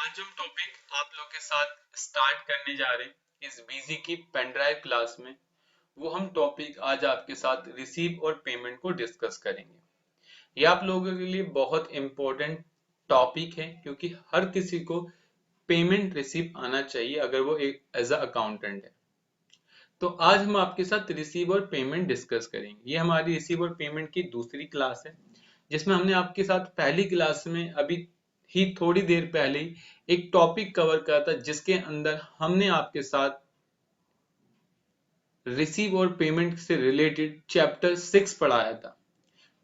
आज हम टॉपिक आप लोग के साथ स्टार्ट करने जा रहे हैं इस बिजी की पेन ड्राइव क्लास में। वो हम टॉपिक आज आपके साथ रिसीव और पेमेंट को डिस्कस करेंगे। ये आप लोगों के लिए बहुत इंपॉर्टेंट टॉपिक है क्योंकि हर किसी को पेमेंट रिसीव आना चाहिए अगर वो एक एज अ अकाउंटेंट है। तो आज हम आपके साथ रिसीव और पेमेंट डिस्कस करेंगे। ये हमारी रिसीव और पेमेंट की दूसरी क्लास है जिसमें हमने आपके साथ पहली क्लास में अभी ही थोड़ी देर पहले ही एक टॉपिक कवर करा था जिसके अंदर हमने आपके साथ रिसीव और पेमेंट से रिलेटेड चैप्टर 6 पढ़ाया था,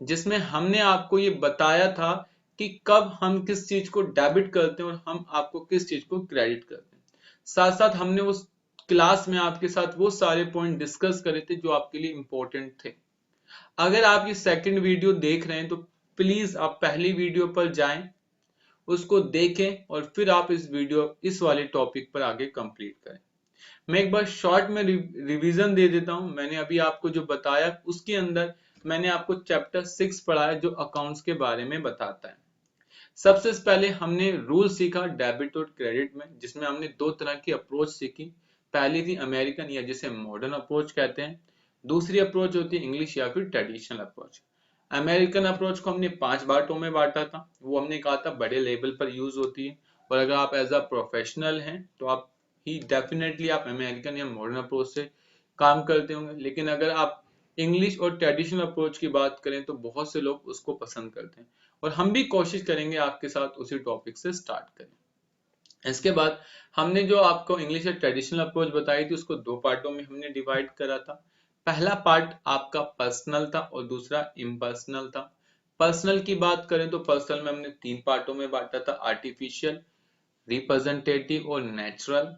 जिसमें हमने आपको ये बताया था कि कब हम किस चीज को डेबिट करते हैं और हम आपको किस चीज को क्रेडिट करते हैं। साथ साथ हमने उस क्लास में आपके साथ वो सारे पॉइंट डिस्कस करे थे जो आपके लिए इंपॉर्टेंट थे। अगर आप ये सेकंड वीडियो देख रहे हैं तो प्लीज आप पहली वीडियो पर जाएं, उसको देखें और फिर आप इस वाले टॉपिक पर आगे कंप्लीट करें। मैं एक बार शॉर्ट में रिवीजन दे देता हूं। मैंने अभी आपको जो बताया उसके अंदर मैंने आपको चैप्टर 6 पढ़ाया जो अकाउंट्स के बारे में बताता है। सबसे पहले हमने रूल सीखा डेबिट और क्रेडिट में, जिसमें हमने दो तरह की अप्रोच सीखी। पहली थी अमेरिकन या जिसे मॉडर्न अप्रोच कहते हैं। दूसरी अप्रोच होती है इंग्लिश या फिर ट्रेडिशनल अप्रोच। अमेरिकन अप्रोच को हमने 5 पार्टों में बांटा था। वो हमने कहा था बड़े लेवल पर यूज होती है और अगर आप एज अ प्रोफेशनल हैं तो आप ही डेफिनेटली आप अमेरिकन या मॉडर्न अप्रोच से काम करते होंगे। लेकिन अगर आप इंग्लिश और ट्रेडिशनल अप्रोच की बात करें तो बहुत से लोग उसको पसंद करते हैं और हम भी कोशिश करेंगे आपके साथ उसी टॉपिक से स्टार्ट करें। इसके बाद हमने जो आपको इंग्लिश या ट्रेडिशनल अप्रोच बताई थी उसको दो पार्टों में हमने डिवाइड करा था। पहला पार्ट आपका पर्सनल था और दूसरा इम्पर्सनल था। पर्सनल की बात करें तो पर्सनल में हमने 3 पार्टों में बांटा था, आर्टिफिशियल, रिप्रेजेंटेटिव और नेचुरल।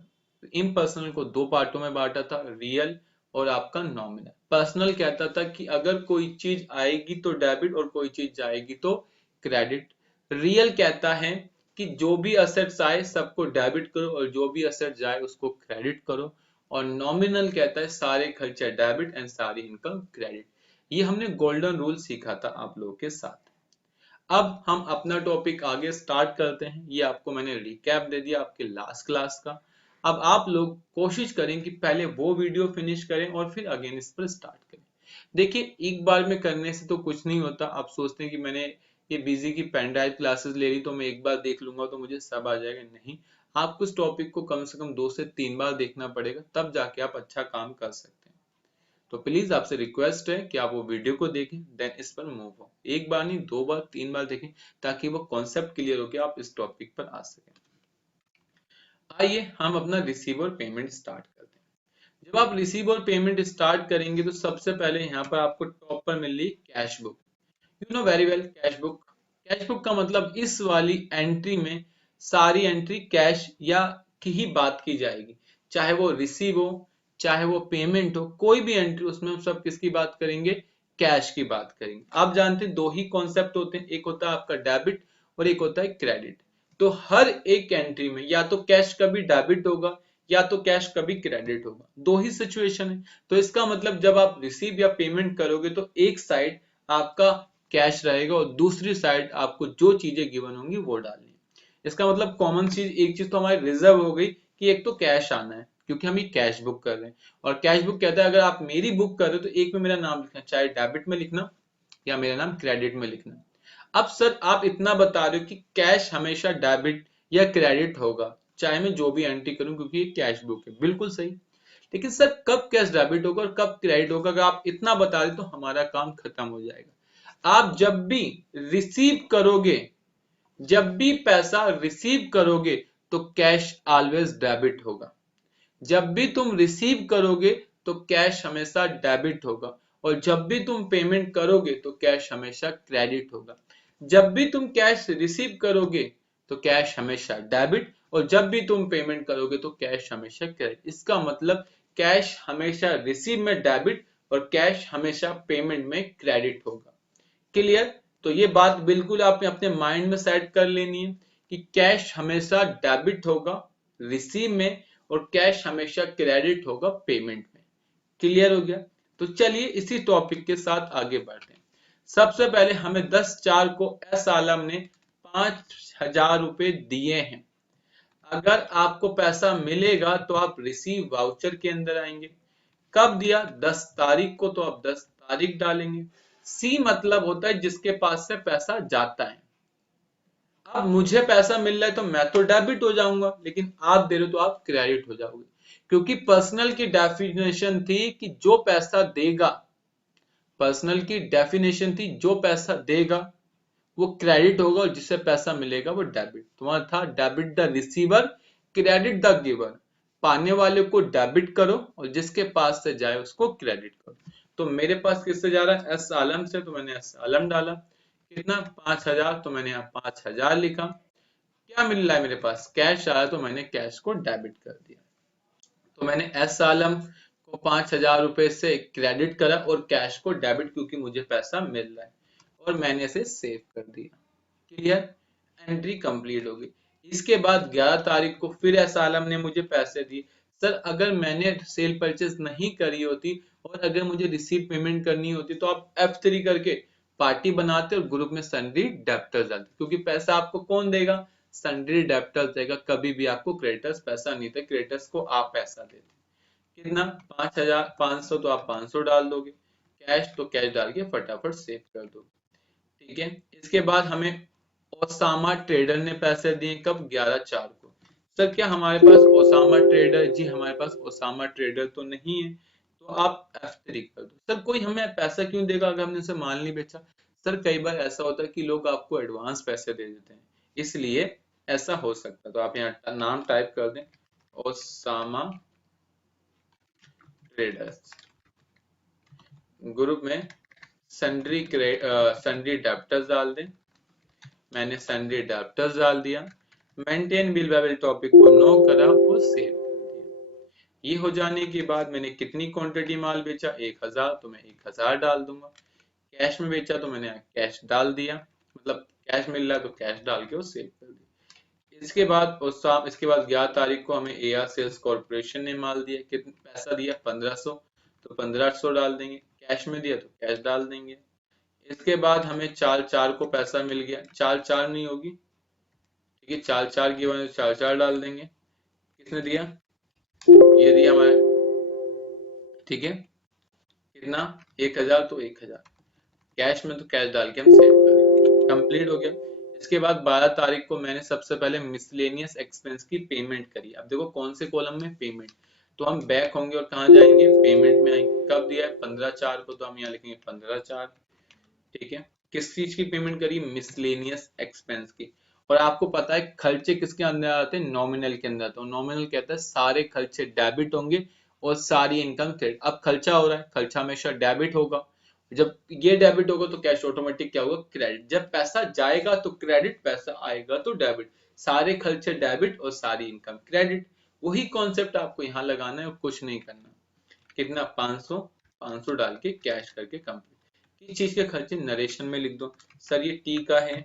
इम्पर्सनल को 2 पार्टों में बांटा था, रियल और आपका नॉमिनल। पर्सनल कहता था कि अगर कोई चीज आएगी तो डेबिट और कोई चीज जाएगी तो क्रेडिट। रियल कहता है कि जो भी असेट्स आए सबको डेबिट करो और जो भी असेट जाए उसको क्रेडिट करो। और नॉमिनल कहता है सारे खर्चे डेबिट एंड सारी इनकम क्रेडिट। ये हमने गोल्डन रूल सीखा था आप लोगों के साथ। अब हम अपना टॉपिक आगे स्टार्ट करते हैं। ये आपको मैंने रिकैप दे दिया आपके लास्ट क्लास का। अब आप लोग कोशिश करें कि पहले वो वीडियो फिनिश करें और फिर अगेन इस पर स्टार्ट करें। देखिए, एक बार में करने से तो कुछ नहीं होता। आप सोचते हैं कि मैंने ये बिजी की पेन ड्राइव क्लासेस ले ली तो मैं एक बार देख लूंगा तो मुझे सब आ जाएगा। नहीं, आपको इस टॉपिक को कम से कम 2 से 3 बार देखना पड़ेगा, तब जाके आप अच्छा काम कर सकते हैं। तो प्लीज आपसे रिक्वेस्ट है कि आप वो वीडियो को देखें देन इस पर मूव हो। एक बार नहीं, 2 बार 3 बार देखें ताकि वो कॉन्सेप्ट क्लियर हो के आप इस टॉपिक पर आ सकें। आइए हम अपना रिसीव और पेमेंट स्टार्ट करते हैं। जब आप रिसीव और पेमेंट स्टार्ट करेंगे तो सबसे पहले यहाँ पर आपको टॉप पर मिल रही cash book. You know very well cash book. Cash book का मतलब इस वाली एंट्री में सारी एंट्री कैश या की ही बात की जाएगी, चाहे वो रिसीव हो चाहे वो पेमेंट हो, कोई भी एंट्री उसमें हम सब किसकी बात करेंगे, कैश की बात करेंगे। आप जानते हैं दो ही कॉन्सेप्ट होते हैं, एक होता है आपका डेबिट और एक होता है क्रेडिट। तो हर एक एंट्री में या तो कैश कभी डेबिट होगा या तो कैश कभी क्रेडिट होगा, दो ही सिचुएशन है। तो इसका मतलब जब आप रिसीव या पेमेंट करोगे तो एक साइड आपका कैश रहेगा और दूसरी साइड आपको जो चीजें गिवन होंगी वो डालनी है। इसका मतलब कॉमन चीज, एक चीज तो हमारी रिजर्व हो गई कि एक तो कैश आना है क्योंकि हम ये कैश बुक कर रहे हैं। और कैश बुक कहता है अगर आप मेरी बुक कर रहे हो तो एक में मेरा नाम लिखना, चाहे डेबिट में लिखना या मेरा नाम क्रेडिट में लिखना। अब सर आप इतना बता रहे हो कि कैश हमेशा डेबिट या क्रेडिट होगा चाहे मैं जो भी एंट्री करूं क्योंकि ये कैश बुक है, बिल्कुल सही। लेकिन सर कब कैश डेबिट होगा और कब क्रेडिट होगा, अगर आप इतना बता रहे तो हमारा काम खत्म हो जाएगा। आप जब भी रिसीव करोगे, जब भी पैसा रिसीव करोगे तो कैश ऑलवेज डेबिट होगा। जब भी तुम रिसीव करोगे तो कैश हमेशा डेबिट होगा और जब भी तुम पेमेंट करोगे तो कैश हमेशा क्रेडिट होगा। जब भी तुम कैश रिसीव करोगे तो कैश हमेशा डेबिट और जब भी तुम पेमेंट करोगे तो कैश हमेशा क्रेडिट। इसका मतलब कैश हमेशा रिसीव में डेबिट और कैश हमेशा पेमेंट में क्रेडिट होगा। क्लियर? तो ये बात बिल्कुल आपने अपने माइंड में सेट कर लेनी है कि कैश हमेशा डेबिट होगा रिसीव में और कैश हमेशा क्रेडिट होगा पेमेंट में। क्लियर हो गया? तो चलिए इसी टॉपिक के साथ आगे बढ़ते हैं। सबसे पहले हमें 10/4 को एस आलम ने 5,000 रुपए दिए हैं। अगर आपको पैसा मिलेगा तो आप रिसीव वाउचर के अंदर आएंगे। कब दिया? 10 तारीख को, तो आप 10 तारीख डालेंगे। सी मतलब होता है जिसके पास से पैसा जाता है। अब मुझे पैसा मिल रहा है तो मैं तो डेबिट हो जाऊंगा, लेकिन आप दे रहे हो तो आप क्रेडिट हो जाओगे, क्योंकि पर्सनल की डेफिनेशन थी कि जो पैसा देगा, पर्सनल की डेफिनेशन थी जो पैसा देगा वो क्रेडिट होगा, और जिससे पैसा मिलेगा वो डेबिट। तुम्हारा था debit the receiver, credit the giver. पाने वाले को डेबिट करो और जिसके पास से जाए उसको क्रेडिट करो। तो मेरे पास किससे जा रहा है? एस आलम से, तो मैंने एस आलम डाला। कितना? 5,000, तो मैंने यहाँ 5,000 लिखा। क्या मिल रहा है मेरे पास? कैश आया, तो मैंने कैश को डेबिट कर दिया। तो मैंने एस आलम को 5,000 रुपए से क्रेडिट करा और कैश को डेबिट, क्योंकि मुझे पैसा मिल रहा है, और मैंने इसे सेव कर दिया। क्लियर? एंट्री कंप्लीट हो गई। इसके बाद 11 तारीख को फिर एस आलम ने मुझे पैसे दिए। सर अगर मैंने सेल परचेज नहीं करी होती और अगर मुझे रिसीव पेमेंट करनी होती तो आप F3 करके पार्टी बनाते और ग्रुप में सन्ड्री डेब्टर्स डालते, क्योंकि पैसा आपको कौन देगा? सन्ड्री डेब्टर्स देगा। कभी भी आपको क्रेडिटर्स पैसा नहीं देते, क्रेडिटर्स को आप पैसा देते। कितना? 5,500, तो आप 500 डाल दोगे। कैश तो कैश डाल के फटाफट सेव कर दोगे। ठीक है। इसके बाद हमें ओसामा ट्रेडर ने पैसे दिए। कब? 11/4 को। सर क्या हमारे पास ओसामा ट्रेडर? जी हमारे पास ओसामा ट्रेडर तो नहीं है, तो आप F3 कर दो। सर कोई हमें पैसा क्यों देगा अगर हमने उसे माल नहीं बेचा? सर कई बार ऐसा होता है कि लोग आपको एडवांस पैसे दे देते हैं, इसलिए ऐसा हो सकता है। तो आप यहाँ नाम टाइप कर दें, ओसामा ट्रेडर्स। ग्रुप में सन्ड्री डेब्टर्स डाल दें। मैंने सन्ड्री डेब्टर्स डाल दिया। मेंटेन बिल वाले टॉपिक को नो करा और सेव कर दिया। ये हो जाने के बाद मैंने कितनी क्वांटिटी माल बेचा? 1,000, तो मैं 1,000 डाल दूंगा। कैश में बेचा तो मैंने कैश डाल दिया, मतलब कैश मिल रहा है तो कैश डाल के वो सेव कर दिया। इसके बाद 11 तारीख को हमें AR सेल्स कॉर्पोरेशन ने माल दिया। कितना पैसा दिया? 1,500, तो 1,500 डाल देंगे। कैश में दिया तो कैश डाल देंगे। इसके बाद हमें 4/4 को पैसा मिल गया। 4/4 नहीं होगी, ठीक है, 4/4 की वजह से 4/4 डाल देंगे। किसने दिया? ये दिया हमारे। ठीक है। कितना? 1,000, तो 1,000 कैश में, तो कैश डाल के हम सेव कर देंगे। कंप्लीट हो गया। इसके बाद 12 तारीख को मैंने सबसे पहले मिसलेनियस एक्सपेंस की पेमेंट करी। अब देखो कौन से कॉलम में? पेमेंट। तो हम बैक होंगे और कहाँ जाएंगे? पेमेंट में आएंगे। कब दिया है? 15/4 को, तो हम यहाँ लिखेंगे 15/4। ठीक है। किस चीज की पेमेंट करी? मिसलेनियस एक्सपेंस की। और आपको पता है खर्चे किसके अंदर आते हैं? नॉमिनल के अंदर। तो नॉमिनल कहता है सारे खर्चे डेबिट होंगे और सारी इनकम क्रेडिट। अब खर्चा हो रहा है, खर्चा हमेशा डेबिट होगा। जब ये डेबिट होगा तो कैश ऑटोमेटिक क्या होगा? क्रेडिट। जब पैसा जाएगा तो क्रेडिट, पैसा आएगा तो डेबिट। सारे खर्चे डेबिट और सारी इनकम क्रेडिट। वही कॉन्सेप्ट आपको यहाँ लगाना है और कुछ नहीं करना। कितना? 500, 500 डाल के कैश करके कंप्लीट। किस चीज के खर्चे? नरेशन में लिख दो। सर ये टी का है,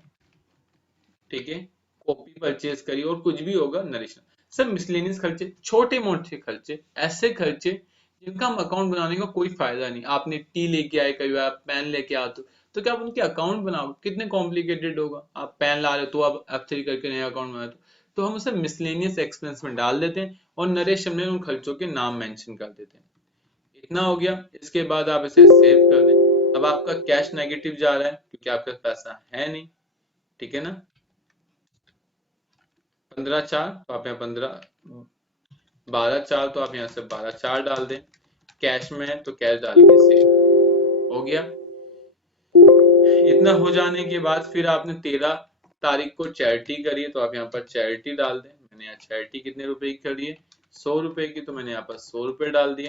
ठीक है, कॉपी परचेज करी और कुछ भी होगा नरेशन। सर मिसलेनियस खर्चे, छोटे मोटे खर्चे, ऐसे खर्चे जिनका हम अकाउंट बनाने का कोई फायदा नहीं। आपने टी लेके आए, कभी आप पेन लेके आते हो, तो क्या आप उनके अकाउंट बनाओ? कितने कॉम्प्लिकेटेड होगा। आप पेन ला रहे हो तो आप F3 करके नया अकाउंट बनाते हो। तो हम उसे मिसलेनियस एक्सपेंस में डाल देते हैं और नरेशन में उन खर्चों के नाम मेंशन कर देते हैं। इतना हो गया। इसके बाद आप इसे सेव कर दें। अब आपका कैश नेगेटिव जा रहा है क्योंकि आपके पास पैसा है नहीं, ठीक है ना। 15/4, तो आप यहाँ 15, 12/4, तो आप यहाँ से 12/4 डाल दें। कैश में है तो कैश डाल के सेव हो गया। इतना हो जाने के बाद फिर आपने 13 तारीख को चैरिटी करी है, तो आप यहाँ पर चैरिटी डाल दें। मैंने यहाँ चैरिटी कितने रुपए की करी है? 100 रुपए की, तो मैंने यहाँ पर 100 रुपए डाल दिए।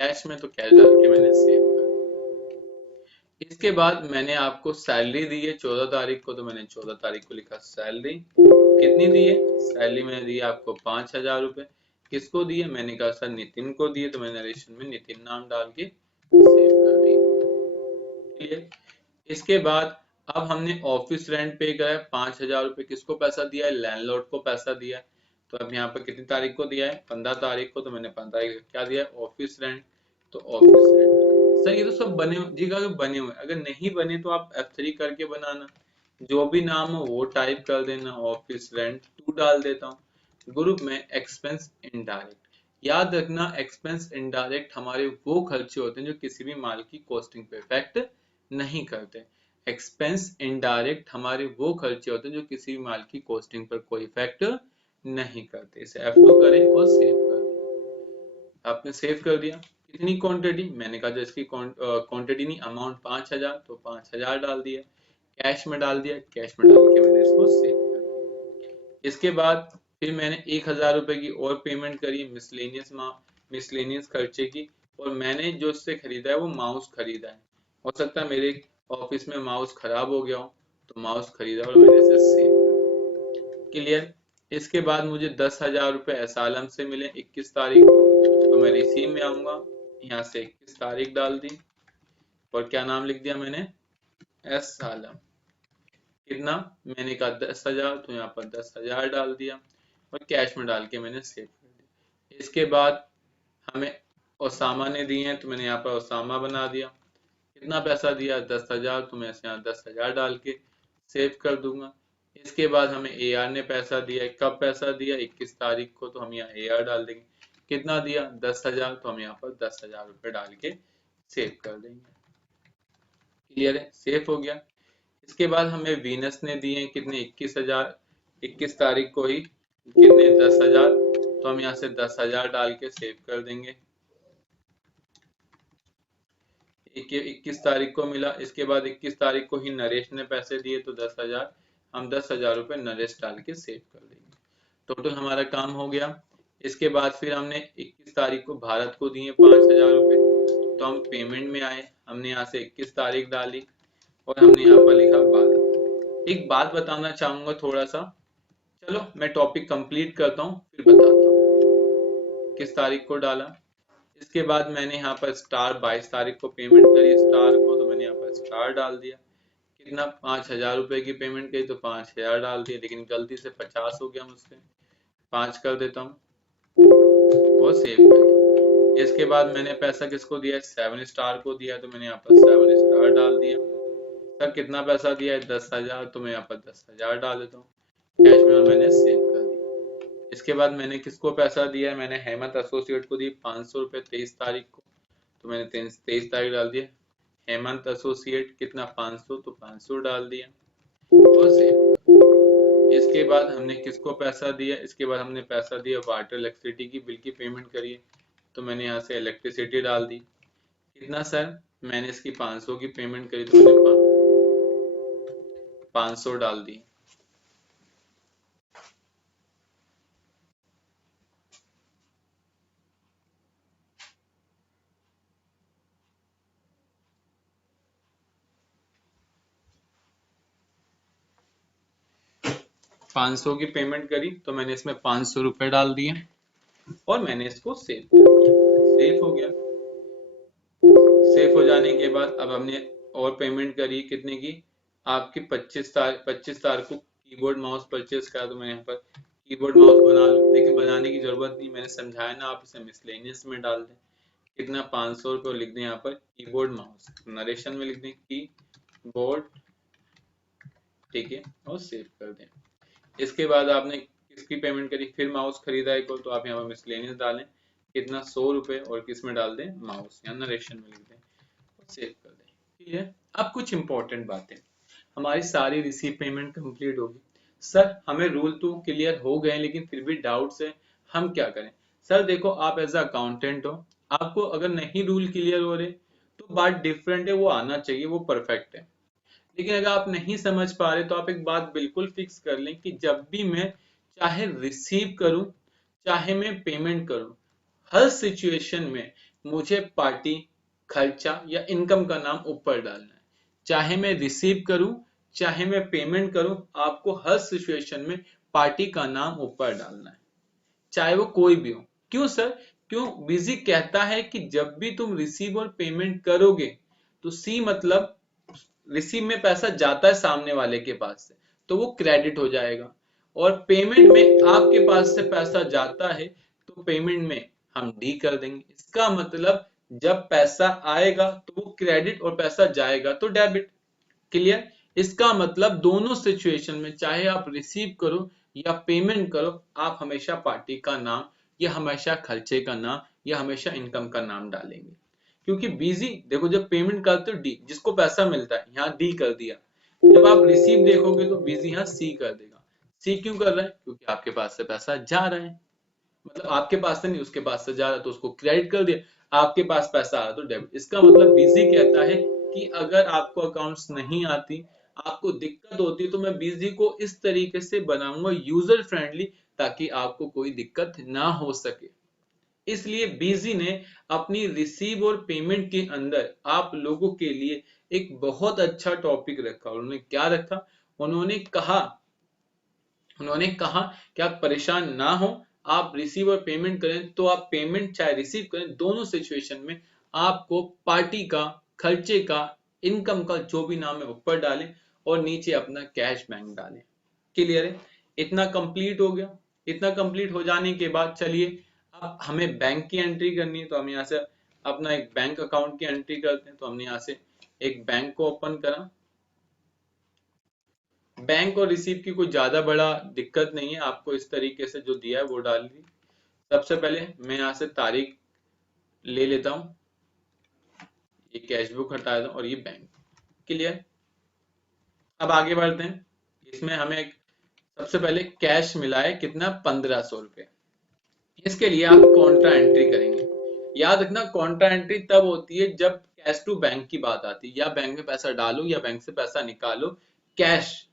कैश में तो कैश डाल के मैंने सेव कर दिया। इसके बाद मैंने आपको सैलरी दी है 14 तारीख को, तो मैंने 14 तारीख को लिखा सैलरी। कितनी दी है? सैलरी मैंने दी आपको 5,000 रुपए। किसको दिए? मैंने कहा सर नितिन को दिए, तो मैंने नरेशन में नितिन नाम डाल के सेव कर दिया। क्लियर? इसके बाद अब हमने ऑफिस रेंट पे करा है 5,000 रुपए। किसको पैसा दिया है? लैंडलॉर्ड को पैसा दिया है। तो अब यहाँ पर कितनी तारीख को दिया है? 15 तारीख को, तो मैंने 15 तारीख को क्या दिया है? Office rent. तो ऑफिस रेंट। सर ये तो सब बने जी का बने हुए, अगर नहीं बने तो आप F3 करके बनाना। जो भी नाम हो वो टाइप कर देना। ऑफिस रेंट 2 डाल देता हूँ। ग्रुप में एक्सपेंस इनडायरेक्ट। याद रखना एक्सपेंस इनडायरेक्ट हमारे वो खर्चे होते हैं जो किसी भी माल की कॉस्टिंग पे इफेक्ट नहीं करते। एक्सपेंस इनडायरेक्ट हमारे वो खर्चे होते हैं जो किसी भी माल की कॉस्टिंग पर कोई इफेक्ट नहीं करते। इसे F2 करें और सेव कर दें। आपने सेव कर दिया। कितनी क्वांटिटी, मैंने कहा जो इसकी क्वांटिटी नहीं अमाउंट 5000, तो 5000 डाल दिया। कैश में डाल दिया, कैश में डाल के मैंने इसको सेव कर दिया। इसके बाद फिर मैंने 1000 रुपए की और पेमेंट करी मिसलेनियस खर्चे की, और मैंने जो इससे खरीदा है वो माउस खरीदा है। हो सकता है मेरे ऑफिस में माउस खराब हो गया हो, तो माउस खरीदा और मैंने इसे सेव कर। क्लियर। इसके बाद मुझे 10,000 रुपए एसालम से मिले 21 तारीख को, तो मैं रिसीव में आऊंगा, यहाँ से 21 तारीख डाल दी और क्या नाम लिख दिया मैंने, एस आलम। कितना, मैंने कहा 10,000, तो यहाँ पर 10,000 डाल दिया और कैश में डाल के मैंने सेव कर दिया। इसके बाद हमें ओसामा ने दिए हैं, तो मैंने यहाँ पर ओसामा बना दिया। कितना पैसा दिया, 10,000, तो मैं यहाँ 10,000 डाल के सेव कर दूंगा। इसके बाद हमें AR ने पैसा दिया है। कब पैसा दिया, 21 तारीख को, तो हम यहाँ AR डाल देंगे। कितना दिया, 10,000, तो हम यहाँ पर 10,000 रुपये डाल के सेव कर देंगे। क्लियर है, सेव हो गया। इसके बाद हमें वीनस ने दिए कितने, 21,000, 21 तारीख को ही कितने, 10,000, तो हम यहाँ से 10,000 डाल के सेव कर देंगे। 21 तारीख को मिला। इसके बाद 21 तारीख को ही नरेश ने पैसे दिए, तो 10,000, हम 10,000 रुपये नरेश डाल के सेव कर देंगे। टोटल हमारा काम हो गया। इसके बाद फिर हमने 21 तारीख को भारत को दिए 5,000 रुपये, तो हम पेमेंट में आए, हमने यहाँ से 21 तारीख डाली और हमने यहाँ पर लिखा भारत। एक बात बताना चाहूंगा थोड़ा सा, चलो मैं टॉपिक कंप्लीट करता हूँ फिर बताता हूँ। किस तारीख को डाला, इसके बाद मैंने यहाँ पर स्टार 22 तारीख को पेमेंट करी स्टार को, तो मैंने यहाँ पर स्टार डाल दिया। कितना, 5,000 रुपए की पेमेंट करी, तो 5,000 डाल दिया, लेकिन गलती से 50 हो गया मुझसे, 5 कर देता हूँ और सेव कर दिया। इसके बाद मैंने पैसा किसको दिया, 7 स्टार को दिया, तो मैंने यहाँ पर 7 स्टार डाल दिया। सर कितना पैसा दिया है, 10,000, तो मैं यहाँ पर 10,000 डाल देता हूँ कैश में, और मैंने सेव कर दिया। इसके बाद मैंने किसको पैसा दिया है, मैंने हेमंत एसोसिएट को दी 500 रुपये 23 तारीख को, तो मैंने 23 तारीख डाल दिया। हेमंत एसोसिएट कितना, 500, तो 500 डाल दिया और सेव। इसके बाद हमने किसको पैसा दिया, इसके बाद हमने पैसा दिया वाटर इलेक्ट्रिसिटी की बिल की पेमेंट करी, तो मैंने यहाँ से इलेक्ट्रिसिटी डाल दी। कितना सर, मैंने इसकी 500 की पेमेंट करी, तो मैंने 500 डाल दी। पाँच सौ की पेमेंट करी, तो मैंने इसमें 500 रुपए डाल दिए और मैंने इसको सेव कर दिया। सेव हो गया। सेव हो जाने के बाद अब हमने और पेमेंट करी कितने की, आपकी 25 तारीख को कीबोर्ड माउस परचेज करा, तो मैं यहाँ पर कीबोर्ड माउस बना लूँ, लेकिन बनाने की जरूरत नहीं, मैंने समझाया ना, आप इसे मिसलेनियस में डाल दें। कितना, 500 रुपये, लिख दें यहाँ पर कीबोर्ड माउस, नरेशन में लिख दें कीबोर्ड, ठीक है, और सेव कर दें। इसके बाद आपने किसकी पेमेंट करी, फिर माउस खरीदा एक और, तो आप यहाँ पर मिसलेनियस डालें कितना, 100 रुपये, और किस में डाल दें, माउस, यहाँ नरेशन में लिख दें और सेव कर दें। ठीक है। अब कुछ इंपॉर्टेंट बातें, हमारी सारी रिसीव पेमेंट कंप्लीट होगी। सर हमें रूल तो क्लियर हो गए, लेकिन फिर भी डाउट्स है, हम क्या करें। सर देखो, आप एज अकाउंटेंट हो, आपको अगर नहीं रूल क्लियर हो रहे तो बात डिफरेंट है, वो आना चाहिए, वो परफेक्ट है। लेकिन अगर आप नहीं समझ पा रहे तो आप एक बात बिल्कुल फिक्स कर लें कि जब भी मैं चाहे रिसीव करूं चाहे मैं पेमेंट करूं, हर सिचुएशन में मुझे पार्टी, खर्चा या इनकम का नाम ऊपर डालना है। चाहे मैं रिसीव करूं चाहे मैं पेमेंट करूं, आपको हर सिचुएशन में पार्टी का नाम ऊपर डालना है, चाहे वो कोई भी हो। क्यों सर, क्यों, बिजी कहता है कि जब भी तुम रिसीव और पेमेंट करोगे तो सी मतलब रिसीव में पैसा जाता है सामने वाले के पास से, तो वो क्रेडिट हो जाएगा, और पेमेंट में आपके पास से पैसा जाता है तो पेमेंट में हम डी कर देंगे। इसका मतलब जब पैसा आएगा तो वो क्रेडिट और पैसा जाएगा तो डेबिट। क्लियर। इसका मतलब दोनों सिचुएशन में चाहे आप रिसीव करो या पेमेंट करो, आप हमेशा पार्टी का नाम या हमेशा खर्चे का नाम या हमेशा इनकम का नाम डालेंगे। क्योंकि बिजी देखो, जब पेमेंट करते हो डी, जिसको पैसा मिलता है यहाँ डी कर दिया, जब आप रिसीव देखोगे तो बिजी यहाँ सी कर देगा। सी क्यों कर रहा है? क्योंकि आपके पास से पैसा जा रहा है, मतलब आपके पास से नहीं उसके पास से जा रहा है तो उसको क्रेडिट कर दिया, आपके पास पैसा आ रहा तो डेबिट। इसका मतलब बीजी कहता है कि अगर आपको अकाउंट्स नहीं आती, आपको दिक्कत होती है, तो मैं बीजी को इस तरीके से बनाऊंगा यूजर फ्रेंडली, ताकि आपको कोई दिक्कत ना हो सके। इसलिए बीजी ने अपनी रिसीव और पेमेंट के अंदर आप लोगों के लिए एक बहुत अच्छा टॉपिक रखा। उन्होंने क्या रखा? उन्होंने कहा कि आप परेशान ना हो, आप रिसीव और पेमेंट करें तो आप पेमेंट चाहे रिसीव करें, दोनों सिचुएशन में आपको पार्टी का, खर्चे का, इनकम का जो भी नाम है ऊपर डालें और नीचे अपना कैश बैंक डालें। क्लियर है? इतना कंप्लीट हो गया। इतना कंप्लीट हो जाने के बाद चलिए अब हमें बैंक की एंट्री करनी है, तो हम यहाँ से अपना एक बैंक अकाउंट की एंट्री करते हैं। तो हमने यहाँ से एक बैंक को ओपन करा। बैंक और रिसीव की कोई ज्यादा बड़ा दिक्कत नहीं है, आपको इस तरीके से जो दिया है वो डाल दी। सबसे पहले मैं यहाँ से तारीख ले लेता हूँ, ये कैश बुक हटा दूं और ये बैंक। क्लियर? अब आगे बढ़ते हैं। इसमें हमें सबसे पहले कैश मिला है कितना? 1500 रुपये। इसके लिए आप कॉन्ट्रा एंट्री करेंगे। याद रखना कॉन्ट्रा एंट्री तब होती है जब कैश टू बैंक की बात आती है, या बैंक में पैसा डालो या बैंक से पैसा निकालो। कैश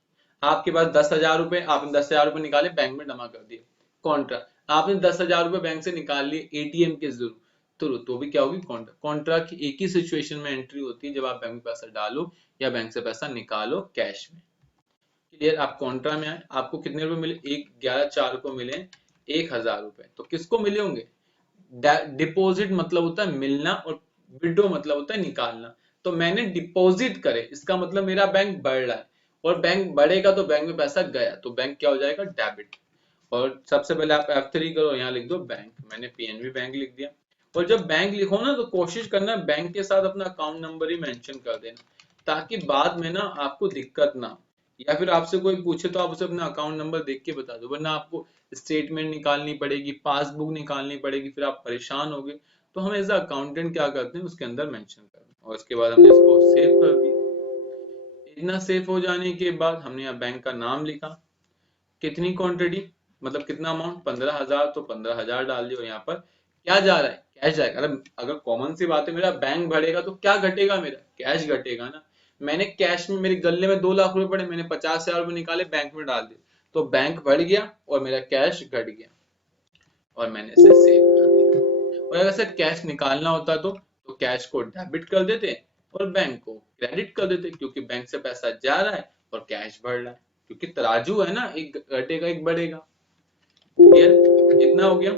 आपके पास 10,000 रुपए, आपने 10,000 रुपए निकाले बैंक में जमा कर दिए। कॉन्ट्रा आपने 10,000 रुपए बैंक से निकाल लिए एटीएम के थ्रू, तो भी क्या होगी? कॉन्ट्रा। कॉन्ट्रा की एक ही सिचुएशन में एंट्री होती है, जब आप बैंक में पैसा डालो या बैंक से पैसा निकालो कैश में। क्लियर? आप कॉन्ट्रा में आए, आपको कितने रुपए मिले? 11/4 को मिले 1,000 रुपए। तो किसको मिले होंगे? डिपॉजिट मतलब होता है मिलना और विड्रॉ मतलब होता है निकालना। तो मैंने डिपॉजिट करे, इसका मतलब मेरा बैंक बढ़ रहा है, और बैंक बढ़ेगा तो बैंक में पैसा गया, तो बैंक क्या हो जाएगा? डेबिट। और सबसे पहले आप F3 करो, यहाँ लिख दो बैंक। मैंने PNB बैंक लिख दिया। और जब बैंक लिखो ना तो कोशिश करना बैंक के साथ अपना अकाउंट नंबर ही मेंशन कर देना, ताकि बाद में ना आपको दिक्कत ना हो। या फिर आपसे कोई पूछे तो आप उसे अपना अकाउंट नंबर देख के बता दो, वरना आपको स्टेटमेंट निकालनी पड़ेगी, पासबुक निकालनी पड़ेगी, फिर आप परेशान होगे। तो हम एज अकाउंटेंट क्या करते हैं, उसके अंदर मेंशन कर दें। और उसके बाद हमने इसको सेव कर दिया। इतना सेव हो जाने के बाद हमने यहाँ बैंक का नाम लिखा, कितनी क्वांटिटी मतलब कितना अमाउंट? 15,000, तो 15,000 डाल दिया। और यहाँ पर क्या जा रहा है? कैश जाएगा। अगर कॉमन सी बात है, मेरा बैंक बढ़ेगा तो क्या घटेगा? मेरा कैश घटेगा ना। मैंने कैश में, मेरे गले में 2 लाख रुपए पड़े, मैंने 50,000 रुपए निकाले बैंक में डाल दिए, तो बैंक बढ़ गया और मेरा कैश घट गया, और मैंने इसे सेव कर दिया। और अगर सर कैश निकालना होता तो कैश को डेबिट कर देते और बैंक को क्रेडिट कर देते, क्योंकि बैंक से पैसा जा रहा है और कैश बढ़ रहा है, क्योंकि तराजू है ना, एक घटेगा एक बढ़ेगा। क्लियर? इतना हो गया।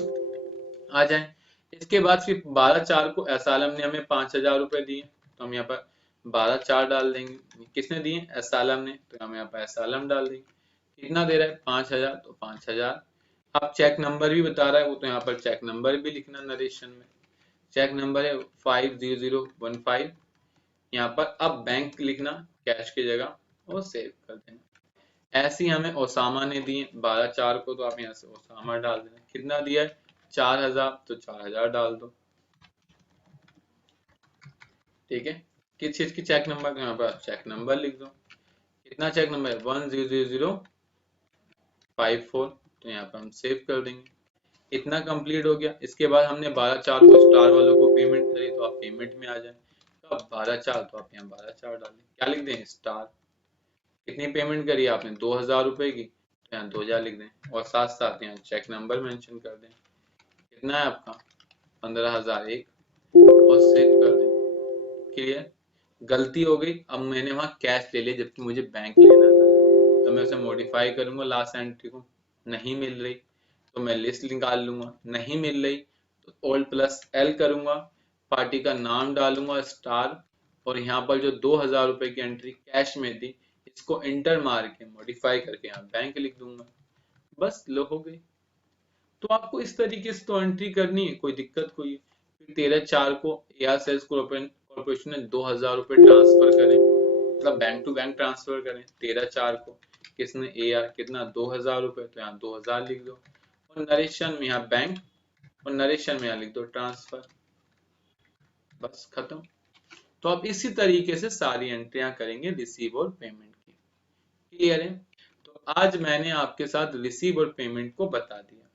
आ जाए इसके बाद फिर 12/4 को एसालम ने हमें 5,000 रुपए दिए, तो हम यहाँ पर 12/4 डाल देंगे। किसने दिए? एसालम ने, तो हम यहाँ पर एसालम डाल देंगे। कितना दे रहा है? 5,000, तो 5,000। अब चेक नंबर भी बता रहा है वो, तो यहाँ पर चेक नंबर भी लिखना नरेशन में। चेक नंबर है 50015। यहाँ पर अब बैंक लिखना कैश की जगह और सेव कर देना। ऐसे ही हमें ओसामा ने दिए 12/4 को, तो आप यहाँ से ओसामा डाल देना। कितना दिया है? 4,000, तो 4,000 डाल दो। ठीक है? किस चीज की चेक नंबर? तो यहाँ पर चेक नंबर लिख दो। कितना चेक नंबर है? 1000054, तो यहाँ पर हम सेव कर देंगे। इतना कंप्लीट हो गया। इसके बाद हमने 12/4 को स्टार वालों को पेमेंट करी, तो आप पेमेंट में आ जाए। तो अब 12/4, तो आप यहाँ 12/4 डाल दें। क्या लिख दें? स्टार। कितनी पेमेंट करी आपने? 2,000 रुपए की, तो यहाँ 2,000 लिख दें, और साथ साथ यहाँ चेक नंबर मेंशन कर दें। कितना है आपका? 15,001, और सेव कर दें। क्लियर? गलती हो गई, अब मैंने वहां कैश ले लिया जबकि मुझे बैंक लेना था, तो मैं उसे मॉडिफाई करूंगा लास्ट एंट्री को। नहीं मिल रही तो मैं लिस्ट निकाल लूंगा। नहीं मिल रही तो Alt+L करूंगा, पार्टी का नाम डालूंगा स्टार, और यहाँ पर जो 2,000 रुपए की एंट्री कैश में थी, इसको इंटर मार के मॉडिफाई करके यहाँ बैंक लिख दूंगा। बस लो हो गई। तो आपको इस तरीके से तो एंट्री करनी है, कोई दिक्कत कोई है। फिर 13/4 को एआर सेल्स कॉर्पोरेशन ने 2,000 रुपए ट्रांसफर करें, मतलब बैंक टू बैंक ट्रांसफर करें 13/4 को। किसने AR कितना 2000 रुपए, तो यहाँ 2000 लिख दो, और नरेशन में यहाँ बैंक, और नरेशन में यहाँ लिख दो ट्रांसफर, बस खत्म। तो आप इसी तरीके से सारी एंट्रियां करेंगे रिसीव और पेमेंट की। क्लियर है? तो आज मैंने आपके साथ रिसीव और पेमेंट को बता दिया।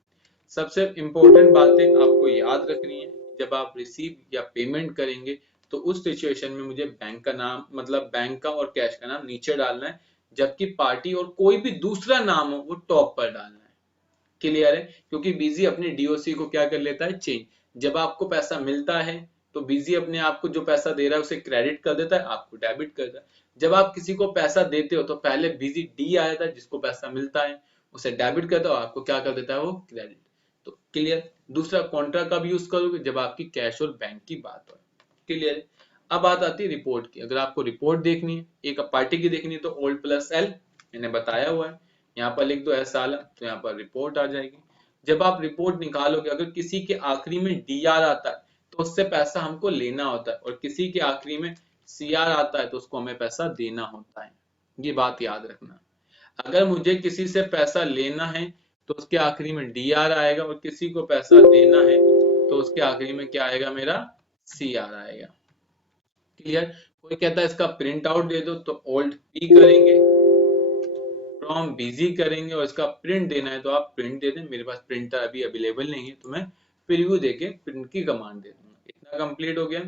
सबसे इंपॉर्टेंट बातें आपको याद रखनी है, जब आप रिसीव या पेमेंट करेंगे तो उस सिचुएशन में मुझे बैंक का नाम, मतलब बैंक का और कैश का नाम नीचे डालना है, जबकि पार्टी और कोई भी दूसरा नाम हो वो टॉप पर डालना है। क्लियर है? क्योंकि बीजी अपने डीओसी को क्या कर लेता है, चेंज। जब आपको पैसा मिलता है तो बीजी अपने आप को जो पैसा दे रहा है उसे क्रेडिट कर देता है, आपको डेबिट कर देता है। जब आप किसी को पैसा देते हो तो पहले बीजी डी आया था, जिसको पैसा मिलता है उसे डेबिट करता है, आपको क्या कर देता है, वो क्रेडिट। तो क्लियर? दूसरा कॉन्ट्रा कब यूज करोगे, जब आपकी कैश और बैंक की बात हो। क्लियर है? अब बात आती है रिपोर्ट की। अगर आपको रिपोर्ट देखनी है, एक पार्टी की देखनी है, तो ओल्ड प्लस एल मैंने बताया हुआ है, यहाँ पर लिख दो एस आला, तो यहाँ पर रिपोर्ट आ जाएगी। जब आप रिपोर्ट निकालोगे, अगर किसी के आखिरी में डीआर आता है तो उससे पैसा हमको लेना होता है, और किसी के आखिरी में सीआर आता है तो उसको हमें पैसा देना होता है। ये बात याद रखना। अगर मुझे किसी से पैसा लेना है तो उसके आखिरी में डीआर आएगा, और किसी को पैसा देना है तो उसके आखिरी में क्या आएगा, मेरा सीआर आएगा। क्लियर? कोई कहता है इसका प्रिंट आउट दे दो, तो ओल्ड पी करेंगे, फ्रॉम बिजी करेंगे, और इसका प्रिंट देना है तो आप प्रिंट दे दें। मेरे पास प्रिंटर अभी अवेलेबल नहीं है तो मैं प्रीव्यू देके प्रिंट की कमांड दे दूंगा। इतना कंप्लीट हो गया।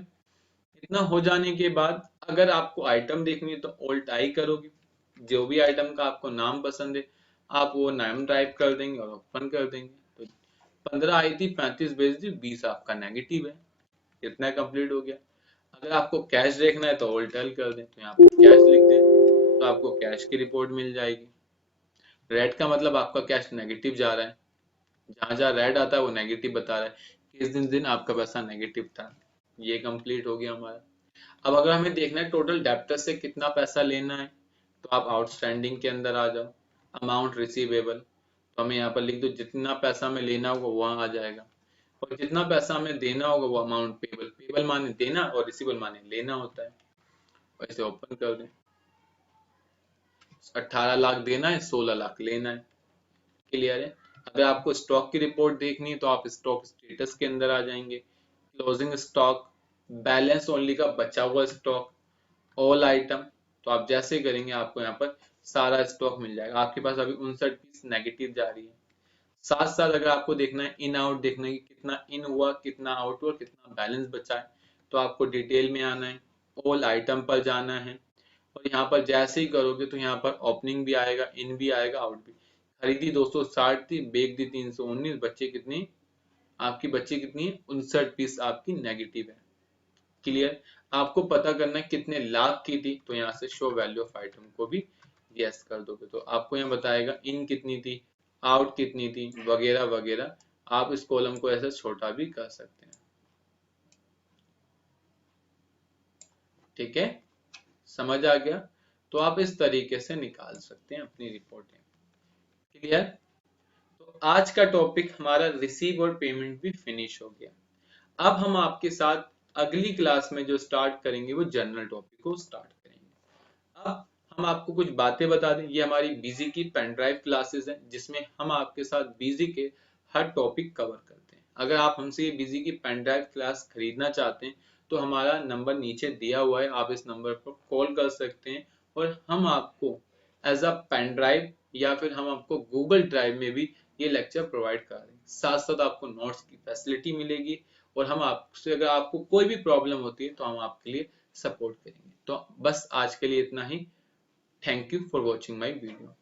इतना हो जाने के बाद अगर आपको आइटम देखनी है तो ऑल्ट आई करोगे, जो भी आइटम का आपको नाम पसंद है आप वो नाम टाइप कर देंगे और ओपन कर देंगे। तो 15 आई थी, 35 भेज दी, 20 आपका नेगेटिव है। इतना कंप्लीट हो गया। अगर आपको कैश देखना है तो ऑल्ट एल कर दें, तो यहाँ पर कैश लिख दें, तो आपको कैश की रिपोर्ट मिल जाएगी। रेड का मतलब आपका कैश नेगेटिव जा रहा है, जहां जहां रेड आता है वो नेगेटिव बता रहा है कि इस दिन आपका पैसा नेगेटिव था। ये कंप्लीट हो गया हमारा। अब अगर हमें देखना है टोटल डेप्टर से कितना पैसा लेना है, तो आप आउटस्टैंडिंग के अंदर आ जाओ, अमाउंट रिसीवेबल, तो हमें यहाँ पर लिख दो जितना पैसा हमें लेना होगा वहां आ जाएगा, और जितना पैसा हमें देना होगा वो अमाउंट पेबल, पेबल माने देना और रिसीवेबल माने लेना होता है। वैसे ओपन कर दें, 18 लाख देना है, 16 लाख लेना है। क्लियर है? अगर आपको स्टॉक की रिपोर्ट देखनी है तो आप स्टॉक स्टेटस के अंदर आ जाएंगे, क्लोजिंग स्टॉक, बैलेंस ओनली का बचा हुआ स्टॉक, ऑल आइटम, तो आप जैसे करेंगे आपको यहाँ पर सारा स्टॉक मिल जाएगा। आपके पास अभी 59 पीस नेगेटिव जा रही है। साथ साथ अगर आपको देखना है इन आउट, देखना है कि कितना इन हुआ, कितना आउट हुआ, कितना बैलेंस बचा है, तो आपको डिटेल में आना है, ऑल आइटम पर जाना है, और यहाँ पर जैसे ही करोगे तो यहाँ पर ओपनिंग भी आएगा, इन भी आएगा, आउट भी। खरीदी 260 थी, बेच दी 319, बच्चे कितनी आपकी, बच्ची कितनी है 59 पीस आपकी नेगेटिव है। क्लियर? आपको पता करना है कितने लाख की थी, तो यहाँ से शो वैल्यू ऑफ आइटम को भी यस कर दोगे तो आपको यहाँ बताएगा इन कितनी थी, आउट कितनी थी, वगैरह वगैरह। आप इस कॉलम को ऐसे छोटा भी कर सकते हैं। ठीक है? समझ आ गया? तो आप इस तरीके से निकाल सकते हैं अपनी रिपोर्टें। क्लियर? तो आज का टॉपिक हमारा रिसीव और पेमेंट भी फिनिश हो गया। अब हम आपके साथ अगली क्लास में जो स्टार्ट करेंगे वो जनरल टॉपिक को स्टार्ट करेंगे। अब हम आपको कुछ बातें बता दें, ये हमारी बीजी की पेन ड्राइव क्लासेस हैं, जिसमें हम आपके साथ बीजी के हर टॉपिक कवर करते हैं। अगर आप हमसे ये बीजी की पेन ड्राइव क्लास खरीदना चाहते हैं तो हमारा नंबर नीचे दिया हुआ है, आप इस नंबर पर कॉल कर सकते हैं, और हम आपको एज अ पेन ड्राइव या फिर हम आपको गूगल ड्राइव में भी ये लेक्चर प्रोवाइड कर रहे हैं। साथ साथ आपको नोट्स की फैसिलिटी मिलेगी, और हम आपसे अगर आपको कोई भी प्रॉब्लम होती है तो हम आपके लिए सपोर्ट करेंगे। तो बस आज के लिए इतना ही। Thank you for watching my video.